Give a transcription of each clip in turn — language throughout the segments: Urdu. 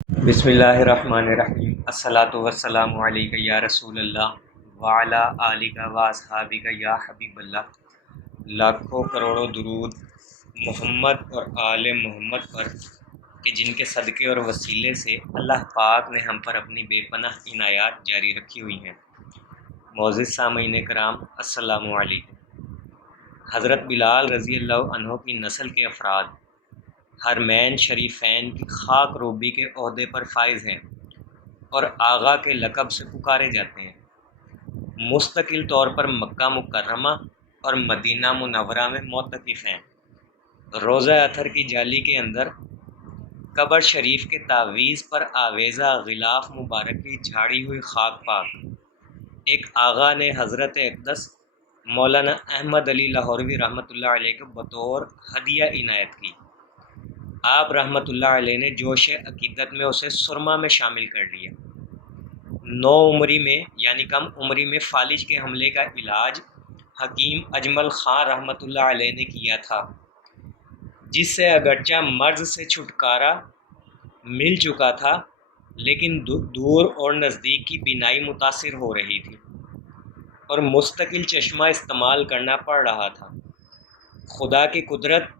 بسم اللہ الرحمن الرحیم، الصلاۃ والسلام علیک یا رسول اللہ وعلی آلک و اصحابک یا حبیب اللہ۔ لاکھوں کروڑوں درود محمد اور آل محمد پر کہ جن کے صدقے اور وسیلے سے اللہ پاک نے ہم پر اپنی بے پناہ عنایات جاری رکھی ہوئی ہیں۔ معزز سامعین کرام، السلام علیکم۔ حضرت بلال رضی اللہ عنہ کی نسل کے افراد حرمین شریفین کی خاک روبی کے عہدے پر فائز ہیں اور آغا کے لقب سے پکارے جاتے ہیں۔ مستقل طور پر مکہ مکرمہ اور مدینہ منورہ میں معتکف ہیں۔ روضہ اطہر کی جالی کے اندر قبر شریف کے تعویذ پر آویزہ غلاف مبارک کی جھاڑی ہوئی خاک پاک ایک آغا نے حضرت اقدس مولانا احمد علی لاہوروی رحمۃ اللہ علیہ کو بطور ہدیہ عنایت کی۔ آپ رحمۃ اللہ علیہ نے جوش عقیدت میں اسے سرما میں شامل کر لیا۔ نو عمری میں یعنی کم عمری میں فالج کے حملے کا علاج حکیم اجمل خان رحمۃ اللہ علیہ نے کیا تھا، جس سے اگرچہ مرض سے چھٹکارا مل چکا تھا لیکن دور اور نزدیک کی بینائی متاثر ہو رہی تھی اور مستقل چشمہ استعمال کرنا پڑ رہا تھا۔ خدا کی قدرت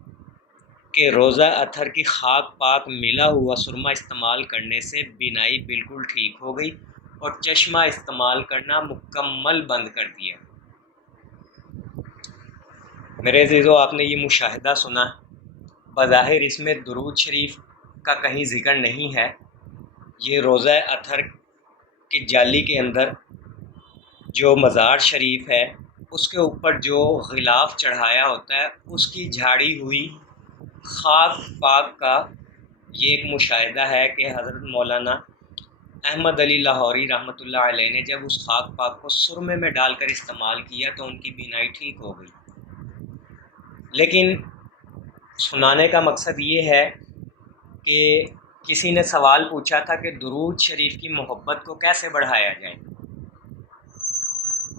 کہ روضہ اطہر کی خاک پاک ملا ہوا سرما استعمال کرنے سے بینائی بالکل ٹھیک ہو گئی اور چشمہ استعمال کرنا مکمل بند کر دیا۔ میرے عزیزو، آپ نے یہ مشاہدہ سنا۔ بظاہر اس میں درود شریف کا کہیں ذکر نہیں ہے۔ یہ روضہ اطہر کی جالی کے اندر جو مزار شریف ہے اس کے اوپر جو غلاف چڑھایا ہوتا ہے اس کی جھاڑی ہوئی خاک پاک کا یہ ایک مشاہدہ ہے کہ حضرت مولانا احمد علی لاہوری رحمۃ اللہ علیہ نے جب اس خاک پاک کو سرمے میں ڈال کر استعمال کیا تو ان کی بینائی ٹھیک ہو گئی۔ لیکن سنانے کا مقصد یہ ہے کہ کسی نے سوال پوچھا تھا کہ درود شریف کی محبت کو کیسے بڑھایا جائے،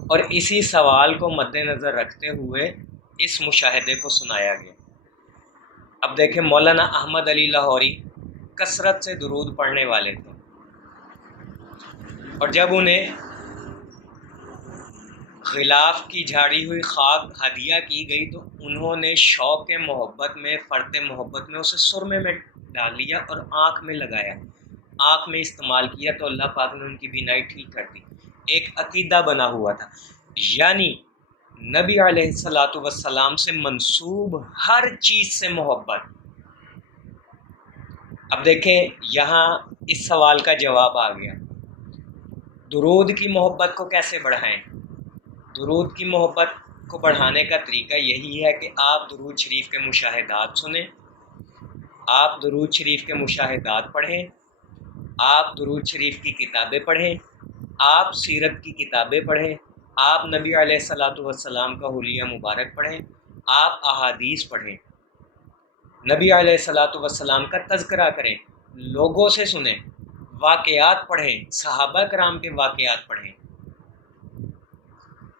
اور اسی سوال کو مد نظر رکھتے ہوئے اس مشاہدے کو سنایا گیا۔ اب دیکھیں، مولانا احمد علی لاہوری کثرت سے درود پڑھنے والے تھے، اور جب انہیں غلاف کی جھاڑی ہوئی خاک ہدیہ کی گئی تو انہوں نے شوق محبت میں، فرط محبت میں اسے سرمے میں ڈال لیا اور آنکھ میں لگایا، آنکھ میں استعمال کیا تو اللہ پاک نے ان کی بینائی ٹھیک کر دی۔ ایک عقیدہ بنا ہوا تھا، یعنی نبی علیہ الصلاۃ والسلام سے منسوب ہر چیز سے محبت۔ اب دیکھیں، یہاں اس سوال کا جواب آ گیا، درود کی محبت کو کیسے بڑھائیں؟ درود کی محبت کو بڑھانے کا طریقہ یہی ہے کہ آپ درود شریف کے مشاہدات سنیں، آپ درود شریف کے مشاہدات پڑھیں، آپ درود شریف کی کتابیں پڑھیں، آپ سیرت کی کتابیں پڑھیں، آپ نبی علیہ الصلاۃ والسلام کا حلیہ مبارک پڑھیں، آپ احادیث پڑھیں، نبی علیہ الصلاۃ والسلام کا تذکرہ کریں، لوگوں سے سنیں، واقعات پڑھیں، صحابہ کرام کے واقعات پڑھیں،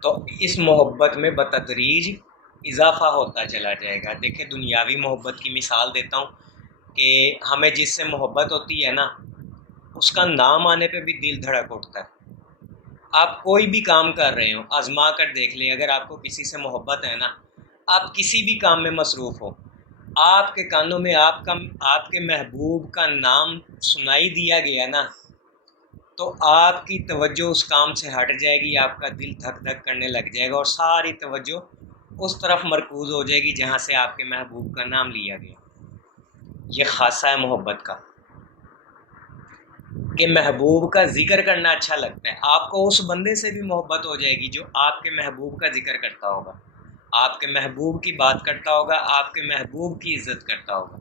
تو اس محبت میں بتدریج اضافہ ہوتا چلا جائے گا۔ دیکھیں، دنیاوی محبت کی مثال دیتا ہوں کہ ہمیں جس سے محبت ہوتی ہے نا، اس کا نام آنے پہ بھی دل دھڑک اٹھتا ہے۔ آپ کوئی بھی کام کر رہے ہو، آزما کر دیکھ لیں، اگر آپ کو کسی سے محبت ہے نا، آپ کسی بھی کام میں مصروف ہو، آپ کے کانوں میں آپ کے محبوب کا نام سنائی دیا گیا نا، تو آپ کی توجہ اس کام سے ہٹ جائے گی، آپ کا دل دھک دھک کرنے لگ جائے گا اور ساری توجہ اس طرف مرکوز ہو جائے گی جہاں سے آپ کے محبوب کا نام لیا گیا۔ یہ خاصہ ہے محبت کا کہ محبوب کا ذکر کرنا اچھا لگتا ہے۔ آپ کو اس بندے سے بھی محبت ہو جائے گی جو آپ کے محبوب کا ذکر کرتا ہوگا، آپ کے محبوب کی بات کرتا ہوگا، آپ کے محبوب کی عزت کرتا ہوگا۔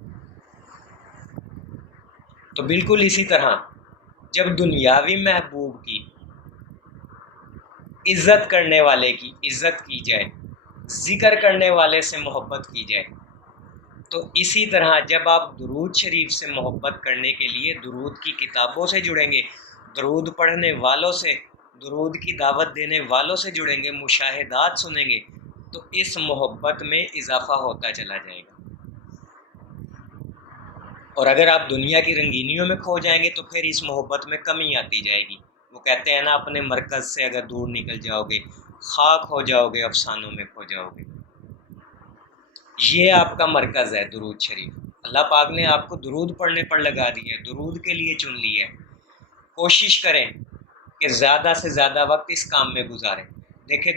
تو بالکل اسی طرح جب دنیاوی محبوب کی عزت کرنے والے کی عزت کی جائے، ذکر کرنے والے سے محبت کی جائے، تو اسی طرح جب آپ درود شریف سے محبت کرنے کے لیے درود کی کتابوں سے جڑیں گے، درود پڑھنے والوں سے، درود کی دعوت دینے والوں سے جڑیں گے، مشاہدات سنیں گے، تو اس محبت میں اضافہ ہوتا چلا جائے گا۔ اور اگر آپ دنیا کی رنگینیوں میں کھو جائیں گے تو پھر اس محبت میں کمی آتی جائے گی۔ وہ کہتے ہیں نا، اپنے مرکز سے اگر دور نکل جاؤ گے خاک ہو جاؤ گے، افسانوں میں کھو جاؤ گے۔ یہ آپ کا مرکز ہے درود شریف۔ اللہ پاک نے آپ کو درود پڑھنے پر لگا دی ہے، درود کے لیے چن لی ہے۔ کوشش کریں کہ زیادہ سے زیادہ وقت اس کام میں گزاریں۔ دیکھیں،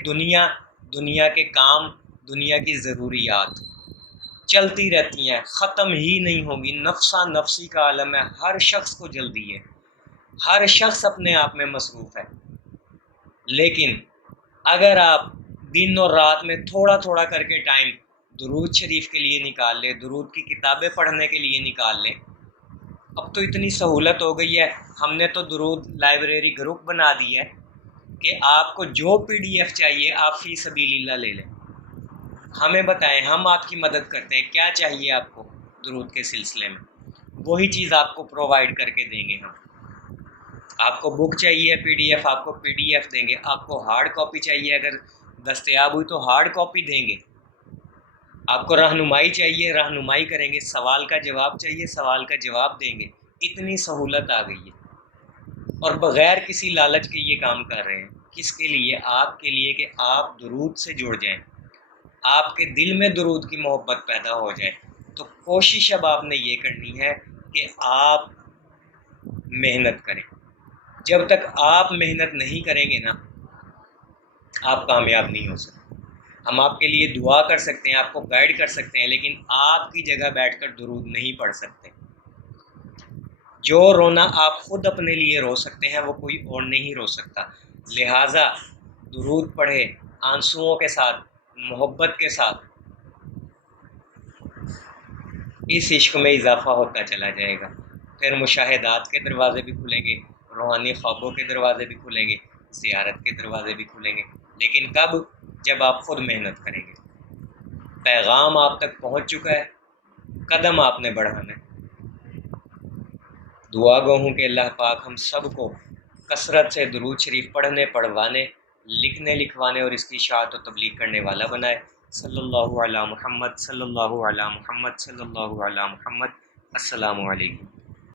دنیا کے کام، دنیا کی ضروریات چلتی رہتی ہیں، ختم ہی نہیں ہوں گی۔ نفسا نفسی کا عالم ہے، ہر شخص کو جلدی ہے، ہر شخص اپنے آپ میں مصروف ہے۔ لیکن اگر آپ دن اور رات میں تھوڑا تھوڑا کر کے ٹائم درود شریف کے لیے نکال لیں، درود کی کتابیں پڑھنے کے لیے نکال لیں۔ اب تو اتنی سہولت ہو گئی ہے، ہم نے تو درود لائبریری گروپ بنا دی ہے کہ آپ کو جو PDF چاہیے آپ فی سبیل اللہ لے لیں، ہمیں بتائیں، ہم آپ کی مدد کرتے ہیں۔ کیا چاہیے آپ کو درود کے سلسلے میں، وہی چیز آپ کو پرووائڈ کر کے دیں گے ہم۔ آپ کو بک چاہیے PDF، آپ کو PDF دیں گے۔ آپ کو ہارڈ کاپی چاہیے، اگر دستیاب ہوئی تو ہارڈ کاپی دیں گے۔ آپ کو رہنمائی چاہیے، رہنمائی کریں گے۔ سوال کا جواب چاہیے، سوال کا جواب دیں گے۔ اتنی سہولت آ گئی ہے، اور بغیر کسی لالچ کے یہ کام کر رہے ہیں۔ کس کے لیے؟ آپ کے لیے، کہ آپ درود سے جڑ جائیں، آپ کے دل میں درود کی محبت پیدا ہو جائے۔ تو کوشش اب آپ نے یہ کرنی ہے کہ آپ محنت کریں۔ جب تک آپ محنت نہیں کریں گے نا، آپ کامیاب نہیں ہو سکتے۔ ہم آپ کے لیے دعا کر سکتے ہیں، آپ کو گائیڈ کر سکتے ہیں، لیکن آپ کی جگہ بیٹھ کر درود نہیں پڑھ سکتے۔ جو رونا آپ خود اپنے لیے رو سکتے ہیں، وہ کوئی اور نہیں رو سکتا۔ لہٰذا درود پڑھے آنسوؤں کے ساتھ، محبت کے ساتھ۔ اس عشق میں اضافہ ہوتا چلا جائے گا، پھر مشاہدات کے دروازے بھی کھلیں گے، روحانی خوابوں کے دروازے بھی کھلیں گے، زیارت کے دروازے بھی کھلیں گے۔ لیکن کب؟ جب آپ خود محنت کریں گے۔ پیغام آپ تک پہنچ چکا ہے، قدم آپ نے بڑھانا ہے۔ دعا گو ہوں کہ اللہ پاک ہم سب کو کثرت سے درود شریف پڑھنے، پڑھوانے، لکھنے، لکھوانے اور اس کی اشاعت و تبلیغ کرنے والا بنائے۔ صلی اللہ علی محمد، صلی اللہ علی محمد، صلی اللہ علی محمد۔ السلام علیکم۔